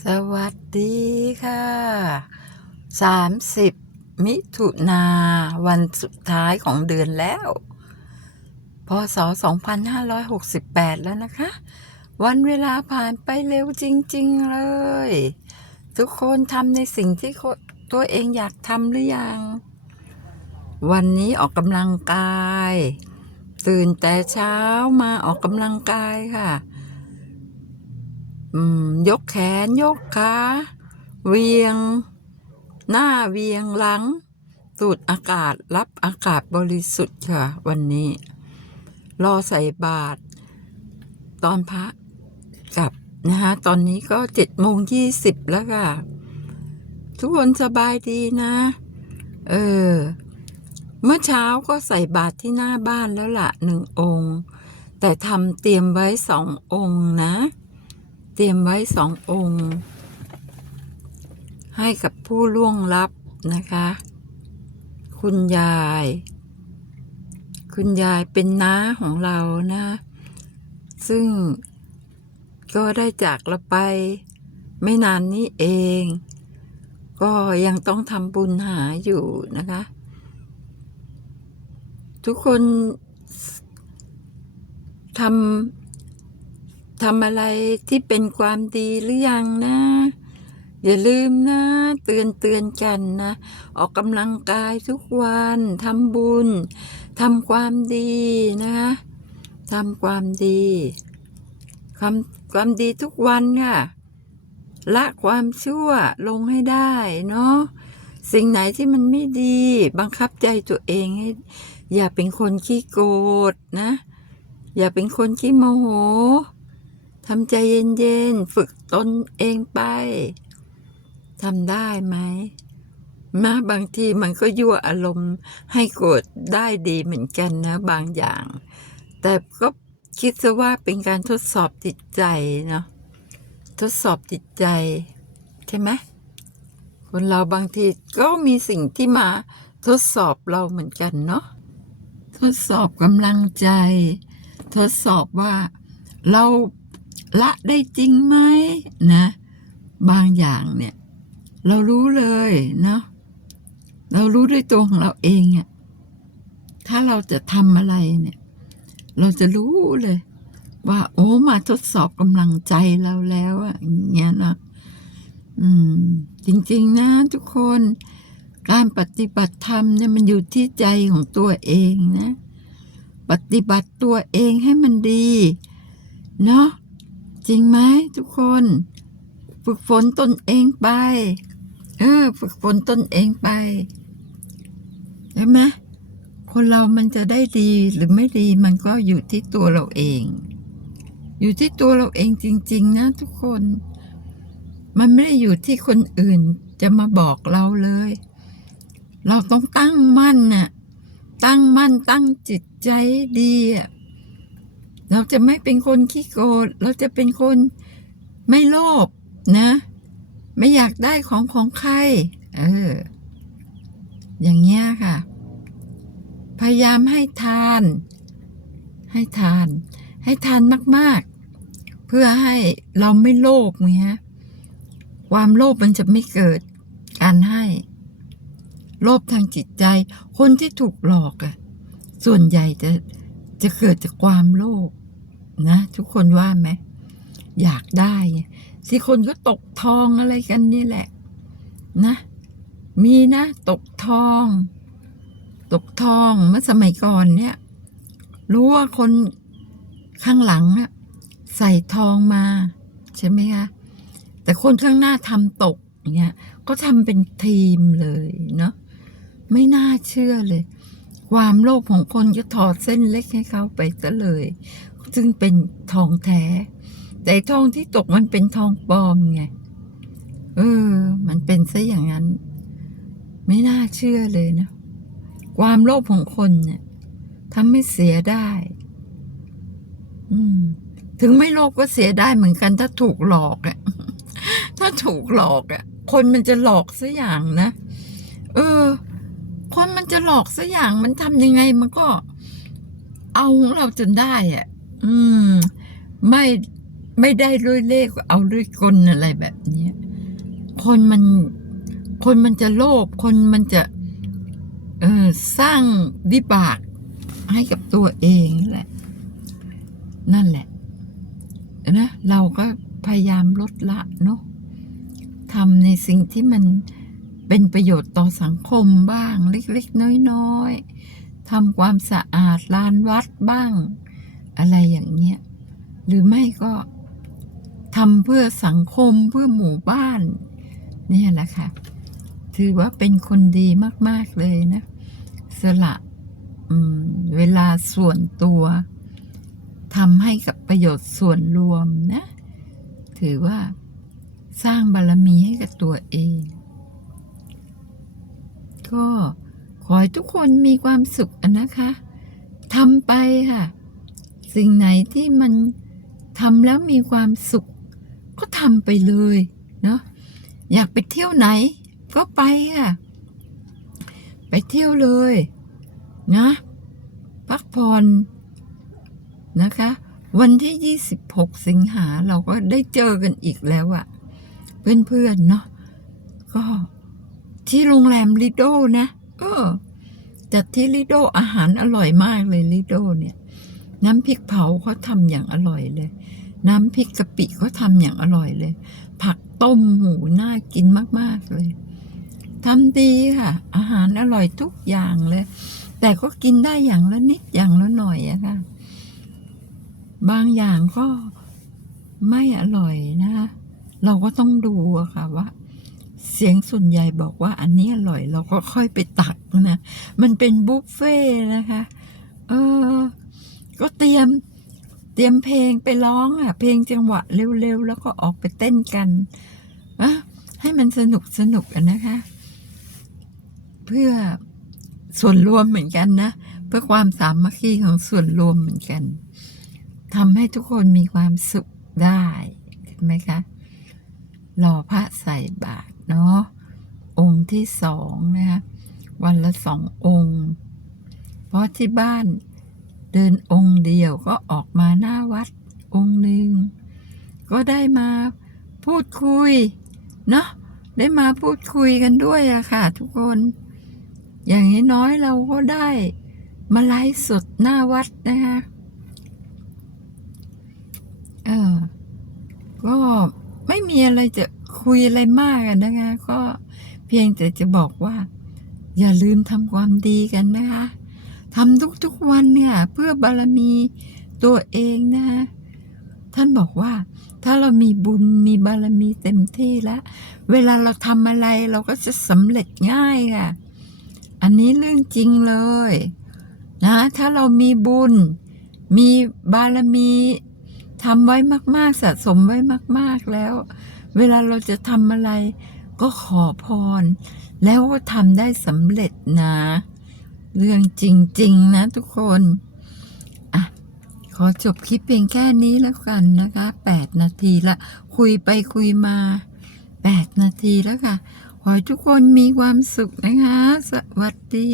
สวัสดีค่ะ 30 มิถุนาวันสุดท้ายของเดือนแล้ว พศ 2568 แล้วนะคะ วันเวลาผ่านไปเร็วจริง ๆ เลย ทุกคนทำในสิ่งที่ตัวเองอยากทำหรือยัง วันนี้ออกกำลังกาย ตื่นแต่เช้ามาออกกำลังกายค่ะ ยกแขนยกขาเวียง หน้าเวียงหลัง สูดอากาศรับอากาศบริสุทธิ์ค่ะ วันนี้ รอใส่บาตรตอนพระกลับนะคะตอนนี้ก็เจ็ดโมงยี่สิบแล้วค่ะ ทุกคนสบายดีนะ เออ เมื่อเช้าก็ใส่บาตรที่หน้าบ้านแล้วล่ะหนึ่งองค์ แต่ทำเตรียมไว้สององค์นะ เตรียมไว้สององค์ ให้กับผู้ล่วงลับนะคะ คุณยาย คุณยายเป็นน้าของเรานะ ซึ่งก็ได้จากเราไปไม่นานนี้เอง ก็ยังต้องทำบุญหาอยู่นะคะ ทุกคนทำ ทำอะไรที่เป็นความดีหรือยังนะ อย่าลืมนะ เตือนเตือนกันนะ ออกกำลังกายทุกวันทำบุญทำความดีนะคะทำความดีความความดีทุกวันค่ะ ละความชั่วลงให้ได้เนาะสิ่งไหนที่มันไม่ดี บังคับใจตัวเองให้อย่าเป็นคนขี้โกรธนะ อย่าเป็นคนขี้โมโห ทำใจเย็นๆ ฝึกตนเองไปทำได้ไหมมาบางทีมันก็ยั่วอารมณ์ให้โกรธได้ดีเหมือนกันนะบางอย่าง แต่ก็คิดซะว่าเป็นการทดสอบจิตใจเนาะทดสอบจิตใจ ใช่ไหมคนเราบางทีก็มีสิ่งที่มาทดสอบเราเหมือนกันเนาะทดสอบกำลังใจ ทดสอบว่าเรา ละได้จริงไหมนะ บางอย่างเนี่ย เรารู้เลยเนาะเรารู้ด้วยตัวของเราเองอะถ้าเราจะทำอะไรเนี่ย เราจะรู้เลย ว่า โอ้มาทดสอบกำลังใจเราแล้วอะอย่างเงี้ยเนาะอืม จริง ๆ นะทุกคน การปฏิบัติธรรมเนี่ยมันอยู่ที่ใจของตัวเองนะ ปฏิบัติตัวเองให้มันดี เนาะ จริงไหมทุกคน ฝึกฝนตนเองไป เออ ฝึกฝนตนเองไปใช่ไหมคนเรามันจะได้ดีหรือไม่ดีมันก็อยู่ที่ตัวเราเอง อยู่ที่ตัวเราเองจริง ๆ นะ ทุกคน มันไม่ได้อยู่ที่คนอื่นจะมาบอกเราเลย เราต้องตั้งมั่นน่ะ ตั้งมั่นตั้งจิตใจดีอะ เราจะไม่เป็นคนขี้โกรธเราจะเป็นคนไม่โลภนะ ไม่อยากได้ของของใคร เออ อย่างเงี้ยค่ะ พยายามให้ทาน ให้ทาน ให้ทานมาก ๆ เพื่อให้เราไม่โลภเงี้ยความโลภมันจะไม่เกิด การให้ โลภทางจิตใจ คนที่ถูกหลอกอะ่ะ ส่วนใหญ่จะจะเกิดจากความโลภ นะทุกคนว่าไหมอยากได้ที่คนก็ตกทองอะไรกันนี่แหละ นะ มีนะ ตกทอง ตกทองเมื่อสมัยก่อนเนี่ย รู้ว่าคนข้างหลังอะใส่ทองมา ใช่ไหมคะแต่คนข้างหน้าทำตกเงี้ยก็ทำเป็นทีมเลยเนาะไม่น่าเชื่อเลย ความโลภของคนก็ถอดเส้นเล็กให้เขาไปซะเลย ซึ่งเป็นทองแท้ แต่ทองที่ตกมันเป็นทองปลอมไง เออ มันเป็นซะอย่างนั้น ไม่น่าเชื่อเลยนะ ความโลภของคนเนี่ยทำให้เสียได้ อืม ถึงไม่โลภก็เสียได้เหมือนกันถ้าถูกหลอกอะถ้าถูกหลอกอะคนมันจะหลอกซะอย่างนะ เออ คนมันจะหลอกซะอย่างมันทำยังไงมันก็เอาของเราจนได้อะ อืม ไม่ไม่ได้ด้วยเลขเอาด้วยกลอะไรแบบเนี้ย คนมัน คนมันจะโลภคนมันจะ เออสร้างวิบากให้กับตัวเองแหละ นั่นแหละนะเราก็พยายามลดละเนาะทำในสิ่งที่มันเป็นประโยชน์ต่อสังคมบ้าง เล็ก ๆ น้อย ๆทำความสะอาดลานวัดบ้าง อะไรอย่างเงี้ยหรือไม่ก็ทำเพื่อสังคมเพื่อหมู่บ้านนี่แหละค่ะ ถือว่าเป็นคนดีมาก ๆ เลยนะ สละเวลาส่วนตัวทำให้กับประโยชน์ส่วนรวมนะ ถือว่าสร้างบารมีให้กับตัวเอง ก็ขอให้ทุกคนมีความสุขนะคะทำไปค่ะ สิ่งไหนที่มันทำแล้วมีความสุข ก็ทำไปเลยเนาะอยากไปเที่ยวไหน ก็ไปค่ะไปเที่ยวเลยนะพักผ่อนนะคะ วันที่ 26 สิงหาเราก็ได้เจอกันอีกแล้วอะเพื่อนๆเนาะก็ที่โรงแรมลิโดนะ เออจัดที่ลิโดอาหารอร่อยมากเลยลิโดเนี่ย น้ำพริกเผาเขาทำอย่างอร่อยเลย น้ำพริกกะปิเขาทำอย่างอร่อยเลย ผักต้มหมูน่ากินมาก ๆ เลยทำดีค่ะ อาหารอร่อยทุกอย่างเลย แต่ก็กินได้อย่างละนิดอย่างละหน่อยอะค่ะ บางอย่างก็ไม่อร่อยนะคะเราก็ต้องดูอะค่ะว่า เสียงส่วนใหญ่บอกว่าอันนี้อร่อย เราก็ค่อยไปตักนะ มันเป็นบุฟเฟ่ต์นะคะ เออ ก็เตรียมเตรียมเพลงไปร้องอะ เพลงจังหวะเร็วๆ แล้วก็ออกไปเต้นกันอะให้มันสนุกสนุกนะคะ เพื่อส่วนรวมเหมือนกันนะ เพื่อความสามัคคีของส่วนรวมเหมือนกันทำให้ทุกคนมีความสุขได้เห็นไหมคะรอพระใส่บาตรเนาะองค์ที่สองนะคะวันละสององค์ เพราะที่บ้าน เดินองค์เดียวก็ออกมาหน้าวัดองค์หนึ่ง ก็ได้มาพูดคุย เนาะได้มาพูดคุยกันด้วยอะค่ะ ทุกคน อย่างน้อยเราก็ได้มาไลฟ์สดหน้าวัดนะคะเออก็ไม่มีอะไรจะคุยอะไรมากอะนะคะ ก็เพียงแต่จะบอกว่า อย่าลืมทำความดีกันนะคะ ทำทุกๆวันเนี่ยเพื่อบารมีตัวเองนะท่านบอกว่า ถ้าเรามีบุญมีบารมีเต็มที่แล้ว เวลาเราทำอะไรเราก็จะสำเร็จง่ายค่ะ อันนี้เรื่องจริงเลยนะถ้าเรามีบุญ มีบารมีทำไว้มาก ๆ สะสมไว้มาก ๆแล้ว เวลาเราจะทำอะไร ก็ขอพร แล้วก็ทำได้สำเร็จนะ เรื่องจริง ๆ นะทุกคนอะขอจบคลิปเพียงแค่นี้แล้วกันนะคะแปดนาทีละ คุยไปคุยมาแปดนาทีแล้วค่ะ ขอให้ทุกคนมีความสุขนะคะ สวัสดี